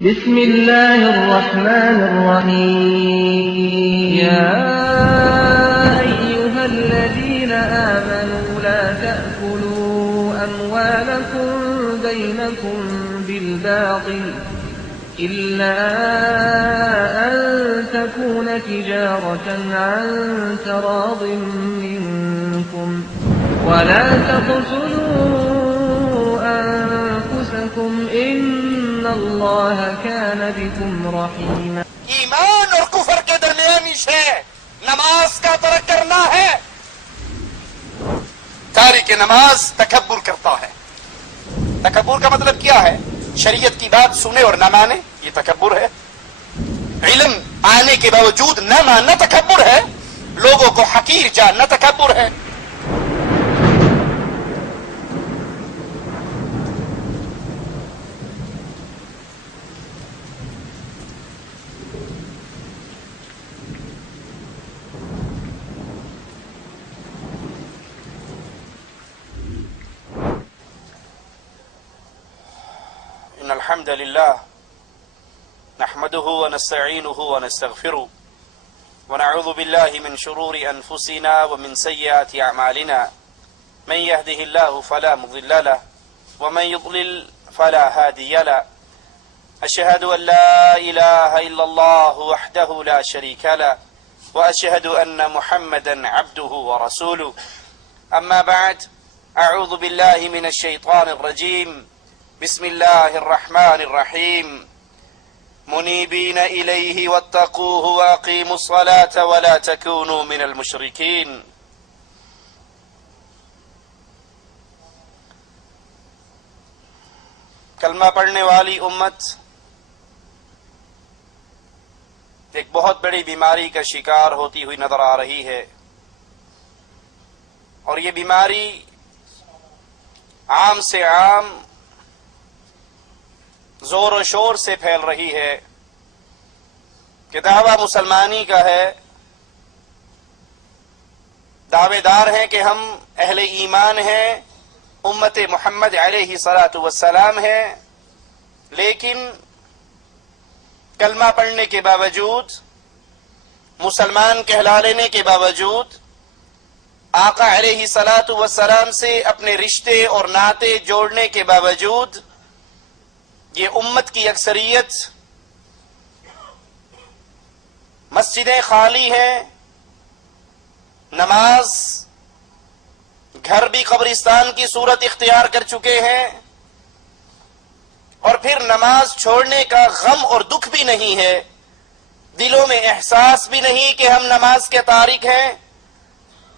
بسم الله الرحمن الرحيم يا أيها الذين آمنوا لا تأكلوا أموالكم بينكم بالباطل إلا أن تكون تجارة عن تراض منكم ولا تقتلوا أنفسكم إن الله كان بكم رحيما. ایمان اور کفر کے درمیانی شے نماز کا ترک کرنا ہے. تارک نماز تکبر کرتا ہے. تکبر کا مطلب کیا ہے؟ شریعت کی بات سنے اور نہ مانے، یہ تکبر ہے. علم آنے کے باوجود نہ ماننا تکبر ہے. لوگوں کو حقیر جاننا تکبر ہے. إن الحمد لله نحمده ونستعينه ونستغفره ونعوذ بالله من شرور أنفسنا ومن سيئات أعمالنا من يهده الله فلا مضل له ومن يضلل فلا هادي له. أشهد أن لا إله إلا الله وحده لا شريك له وأشهد أن محمدا عبده ورسوله. أما بعد، أعوذ بالله من الشيطان الرجيم. بسم الله الرحمن الرحيم. منيبين إليه واتقوه وأقيموا الصلاة ولا تكونوا من المشركين. کلمہ پڑھنے والی امت ایک بہت بڑی بیماری کا شکار ہوتی ہوئی نظر آ رہی ہے، اور یہ بیماری عام سے عام زور و شور سے پھیل رہی ہے کہ دعویٰ مسلمانی کا ہے، دعوے دار ہیں کہ ہم اہل ایمان ہیں، امت محمد علیہ الصلاۃ والسلام ہیں، لیکن کلمہ پڑھنے کے باوجود، مسلمان کہلا لینے کے باوجود، آقا علیہ الصلاۃ والسلام سے اپنے رشتے اور ناطے جوڑنے کے باوجود یہ امت کی اکثریت مسجدیں خالی ہیں، نماز گھر بھی قبرستان کی صورت اختیار کر چکے ہیں، اور پھر نماز چھوڑنے کا غم اور دکھ بھی نہیں ہے، دلوں میں احساس بھی نہیں کہ ہم نماز کے تارک ہیں،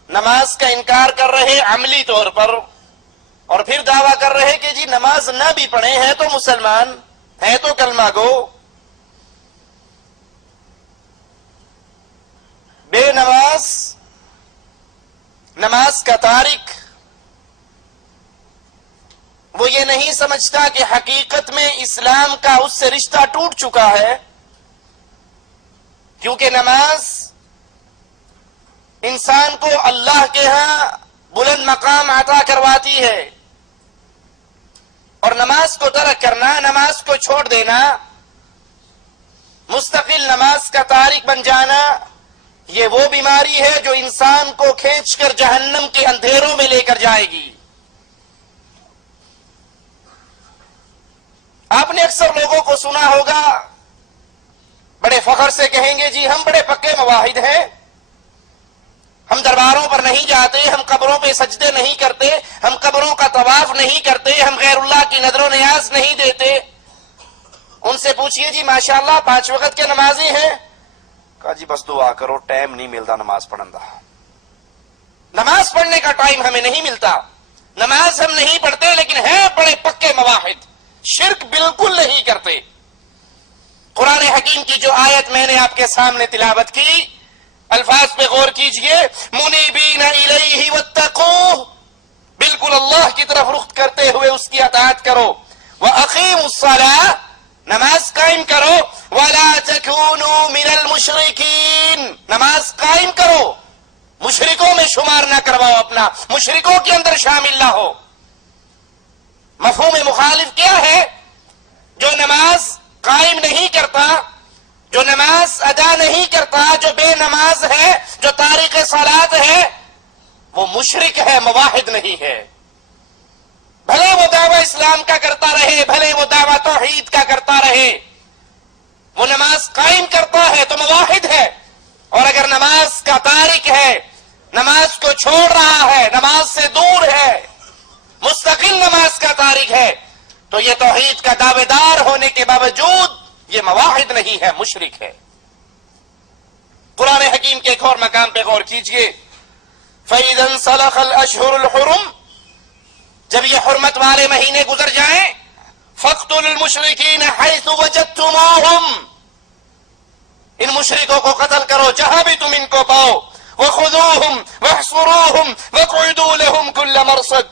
نماز کا انکار کر رہے عملی طور پر، اور پھر دعویٰ کر رہے کہ جی نماز نہ بھی پڑھے ہیں تو مسلمان ہیں، تو کلمہ گو. بے نماز، نماز کا تارک، وہ یہ نہیں سمجھتا کہ حقیقت میں اسلام کا اس سے رشتہ ٹوٹ چکا ہے، کیونکہ نماز انسان کو اللہ کے ہاں بلند مقام عطا کرواتی ہے، اور نماز کو ترک کرنا، نماز کو چھوڑ دینا، مستقل نماز کا تارک بن جانا، یہ وہ بیماری ہے جو انسان کو کھینچ کر جہنم کے اندھیروں میں لے کر جائے گی. آپ نے اکثر لوگوں کو سنا ہوگا، بڑے فخر سے کہیں گے جی ہم بڑے پکے موحد ہیں، ہم درباروں پر نہیں جاتے، ہم قبروں پہ سجدے نہیں کرتے، ہم قبروں کا طواف نہیں کرتے، ہم غیر اللہ کی نظر و نیاز نہیں دیتے. ان سے پوچھئے جی ماشاءاللہ 5 وقت کے نمازی ہیں؟ کہا جی بس دعا کرو، ٹائم نہیں ملتا نماز پڑھن دا. نماز پڑھنے کا ٹائم ہمیں نہیں ملتا، نماز ہم نہیں پڑھتے، لیکن ہیں بڑے پکے موحد، شرک بالکل نہیں کرتے. قرآن حکیم کی جو آیت میں نے آپ کے سامنے تلاوت کی، الفاظ پہ غور کیجئے. منیبین الیہ واتقوہ، بالکل اللہ کی طرف رخ کرتے ہوئے اس کی اطاعت کرو. وَأَقِيمُوا الصَّلَاةَ، نماز قائم کرو. وَلَا تَكُونُوا مِنَ الْمُشْرِكِينَ، نماز قائم کرو، مشرکوں میں شمار نہ کرواؤ، اپنا مشرکوں کے اندر شامل نہ ہو. مفہوم مخالف کیا ہے؟ جو نماز قائم نہیں کرتا، جو نماز ادا نہیں کرتا، جو بے نماز ہے، جو تارک صلاۃ ہے، وہ مشرک ہے، موحد نہیں ہے. بھلے وہ دعویٰ اسلام کا کرتا رہے، بھلے وہ دعویٰ توحید کا کرتا رہے، وہ نماز قائم کرتا ہے تو موحد ہے. اور اگر نماز کا تارک ہے، نماز کو چھوڑ رہا ہے، نماز سے دور ہے، مستقل نماز کا تارک ہے، تو یہ توحید کا دعوے دار ہونے کے باوجود یہ موحد نہیں ہے، مشرک ہے. قرآن حکیم کے ایک اور مقام پہ غور کیجئے. فَإِذَا انْسَلَخَ الْأَشْهُرُ الْحُرُمُ، جب یہ حرمت والے مہینے گزر جائیں، فَاقْتُلُوا الْمُشْرِكِينَ حَيْثُ وَجَدتُّمُوهُمْ، ان مشرکوں کو قتل کرو جہاں بھی تم ان کو پاؤ. وَخُذُوهُمْ وَاحْصُرُوهُمْ وَاقْعُدُوا لَهُمْ كُلَّ مَرْصَدٍ،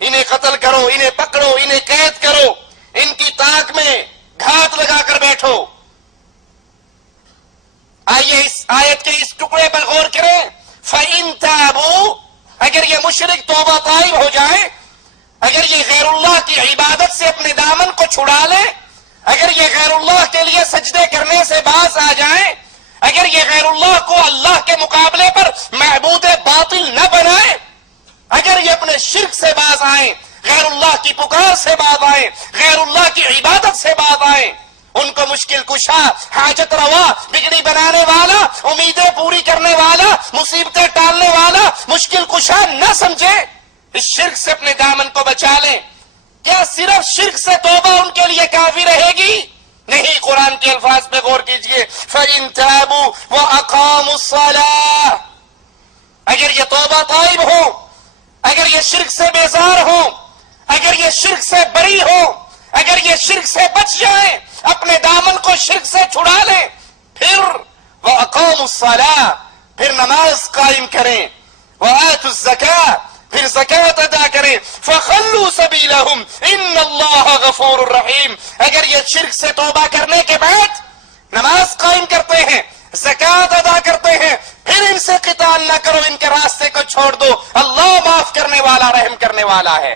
انہیں قتل کرو، انہیں پکڑو، انہیں قید کرو، ان کی تاک میں گھات لگا کر بیٹھو. آئیے اس آیت کے اس ٹکڑے پر غور کریں. فَإِن تَابُوا، اگر یہ مشرک توبہ طائب ہو جائے، اگر یہ غیر اللہ کی عبادت سے اپنے دامن کو چھڑا لے، اگر یہ غیر اللہ کے لیے سجدے کرنے سے باز آ جائیں، اگر یہ غیر اللہ کو اللہ کے مقابلے پر معبود باطل نہ بنائے، اگر یہ اپنے شرک سے باز آئیں، غیر اللہ کی پکار سے باز آئیں، غیر اللہ کی عبادت سے باز آئیں، ان کو مشکل کشا، حاجت روا، بگڑی بنانے والا، امیدیں پوری کرنے والا، مصیبتیں ٹالنے والا، مشکل کشا نہ سمجھے، اس شرک سے اپنے دامن کو بچا لیں. کیا صرف شرک سے توبہ ان کے لیے کافی رہے گی؟ نہیں. قرآن کے الفاظ پہ غور کیجئے. فَإِن تَابُوا وَأَقَامُوا الصَّلَاةَ، اگر یہ توبہ طائب ہو، اگر یہ شرک سے بیزار ہو، اگر یہ شرک سے بری ہو، اگر یہ شرک سے بچ جائیں، اپنے دامن کو شرک سے چھڑا لیں، پھر وَأَقَامُوا الصَّلَاةَ، پھر نماز قائم کریں، وَآتُوا الزَّكَاةَ، پھر زکوٰۃ ادا کریں، فَخَلُّوا سَبِيلَهُمْ إِنَّ اللَّهَ غَفُورٌ رَحِيمٌ. اگر یہ شرک سے توبہ کرنے کے بعد نماز قائم کرتے ہیں، زکوٰۃ ادا کرتے ہیں، پھر ان سے قتال نہ کرو، ان کے راستے کو چھوڑ دو، اللہ معاف کرنے والا، رحم کرنے والا ہے.